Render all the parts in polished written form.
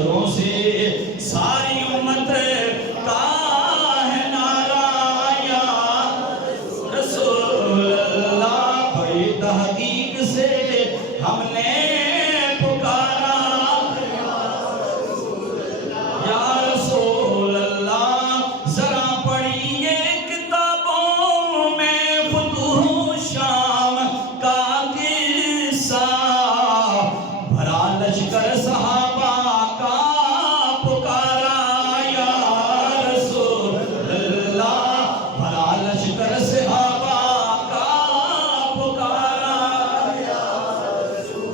شروع سے ساری امت کا ہے نعرہ یا رسول اللہ، بڑی تحقیق سے ہم نے پکارا یا رسول اللہ۔ ذرا پڑھیے کتابوں میں فتوح شام کا قصہ، بھرا لشکر صحابہ کا پکارا یا رسول اللہ، بھرا لشکر صحابہ کا پکارا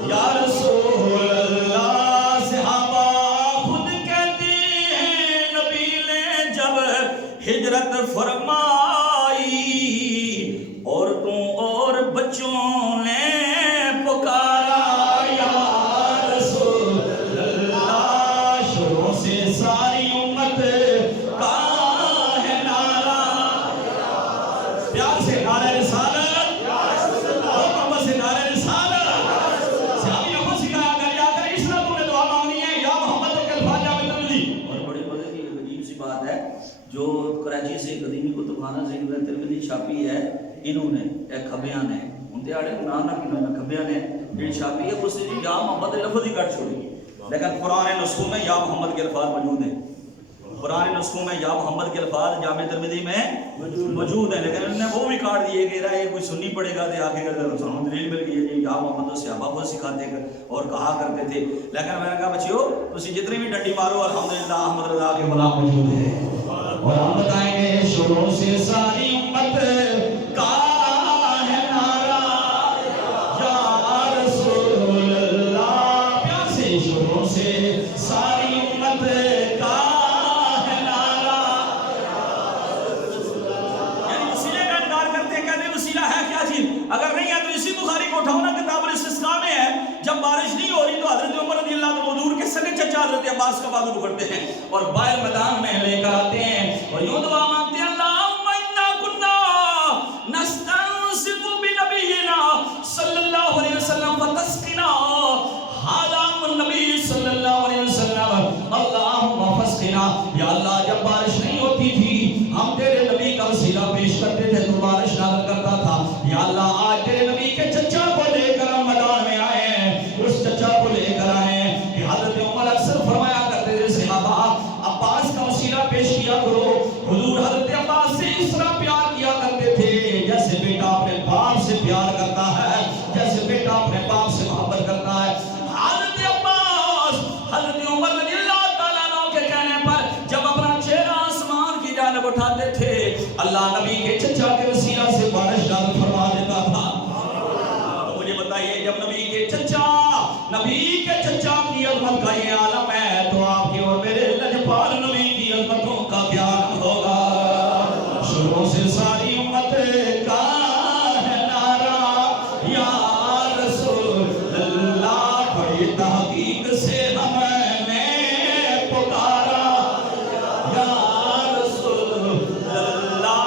یا رسول اللہ۔ صحابہ خود کہتے ہیں نبی نے جب ہجرت فرمائی، عورتوں اور بچوں نے پکارا یا رسول اللہ، شروع سے ساری امت کا ہے نعرہ، پیار سے نعرہ رسالت، محبت سے نعرہ رسالت۔ صحابی نے خود سکھایا کر یا کر اس طرح تم نے دعا مانگنی ہے یا محمد کے الفاظ جامع ترمذی۔ اور بڑی مزے کی عجیب سی بات ہے، جو کراچی سے قدیمی کتب خانہ ذکر ترمذی چھاپی ہے انہوں نے، ایک کھبیاں نے ان دے آڑے نام نہ کنوں نے کھبیاں نے جو چھاپی ہے اس سے یا محمد لفظ ہی کٹ چھوڑی، لیکن قرآن نسخوں میں یا محمد کے الفاظ موجود ہیں، قرآن نسخوں میں یا محمد کے الفاظ جامع ترمذی میں موجود ہیں، لیکن انہوں نے وہ بھی کاٹ دیے کہ رہا یہ کوئی سنی پڑے گا تو آگے دلیل مل گئی ہے یا محمد سے صحابہ کو سکھاتے اور کہا کرتے تھے۔ لیکن میں نے کہا بچیو تسی جتنی بھی ڈنڈی مارو الحمدللہ احمد رضا کے غلام موجود ہے، اور ہم بتائیں گے شروع سے ساری امت کا ہے نعرہ یا رسول اللہ، پیار سے شروع سے ساری امت کا ہے نعرہ، یعنی وسیلے کا انکار کرتے ہیں، کہتے ہیں وسیلہ ہے کیا چیز؟ اگر نہیں ہے تو اسی بخاری کو اٹھاؤ نا، کتاب الاستسقاء میں ہے جب بارش نہیں ہو رہی تو حضرت عمر رضی اللہ عنہ حضور کے سگے چچا حضرت عباس کا بازو پکڑتے ہیں اور بائل میدان میں لے کر آتے ہیں اور یوں دعا مانگتے ہیں اللہم انا کنا نستنصف بنبینا صلی اللہ علیہ وسلم فتسقنا حالام النبی صلی اللہ علیہ وسلم اللہم فسقنا، یا اللہ جب بارش نہیں ہوتی تھی ہم تیرے نبی کا وسیلہ پیش کرتے تھے تو بارش نازل کرتا تھا، یا اللہ آج تیرے نبی کے چچا کو لے کر ہم میدان میں آئے ہیں، اس چچا کو لے کر آئے ہیں کہ حضرت عمر اکثر فرمایا کرتے تھے صحابہ عباس کا وسیلہ پیش کیا کرو، حضور حضرت عباس سے اس طرح پیار کیا کرتے تھے جیسے بیٹا اپنے باپ سے پیار کرتا ہے، جیسے بیٹا اپنے باپ سے محبت کرتا ہے۔ حضرت عباس حضرت عمر رضی اللہ تعالیٰ عنہ کے کہنے پر جب اپنا چہرہ آسمان کی جانب اٹھاتے تھے اللہ نبی کے چچا کے وسیلہ سے بارش نازل فرما دیتا تھا۔ تو مجھے بتائیے جب نبی کے چچا کی عظمت کا یہ عالم ہے تو آپ کی اور میرے لجپال نبی کی عظمتوں کا کیا عالم ہوگا؟ شروع سے ساری امت کا ہے نعرہ یا رسول اللہ، بڑی تحقیق سے ہم نے پکارا یا رسول اللہ۔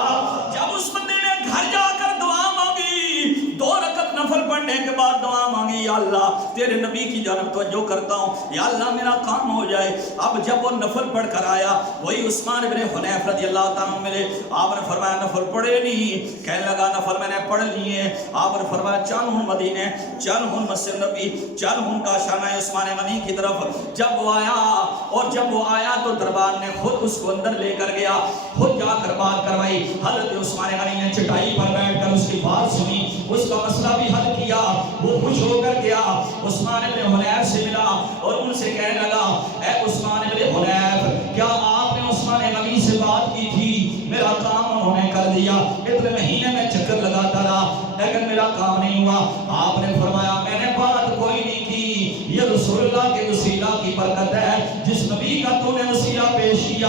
جب اس بندے نے گھر جا کر دعا مانگی، 2 رکعت نفل پڑھنے کے بعد دعا مانگی یا اللہ تیرے نبی کی جانب توجہ کرتا ہوں، یا اللہ میرا کام ہو جائے۔ اب جب وہ نفل پڑھ کر آیا وہی عثمان بن حنیف رضی اللہ تعالیٰ ملے، آپ نے فرمایا نفل پڑھے نہیں؟ کہنے لگا نفل میں نے پڑھ لیے۔ آپ نے فرمایا چل ہن مدینے، چل ہن مسجد نبی، چل ہن کاشانہ عثمان غنی کی طرف۔ جب وہ آیا تو دربار نے خود اس کو اندر لے کر گیا، خود جا کر بات کروائی۔ حضرت عثمان غنی نے چٹائی پر بیٹھ کر اس کی بات سنی، اس کا مسئلہ بھی حل کیا، وہ خوش ہو کر گیا، عثمان بن حنیف سے ملا اور ان سے کہنے لگا اے عثمان بن حنیف کیا آپ نے عثمان غنی سے بات کی تھی؟ میرا کام انہوں نے کر دیا، اتنے مہینے میں چکر لگاتا رہا لیکن میرا کام نہیں ہوا۔ آپ نے فرمایا میں نے بات کوئی نہیں کی، یہ رسول اللہ کے وسیلہ کی برکت ہے، جس نبی کا تو نے وسیلہ پیش کیا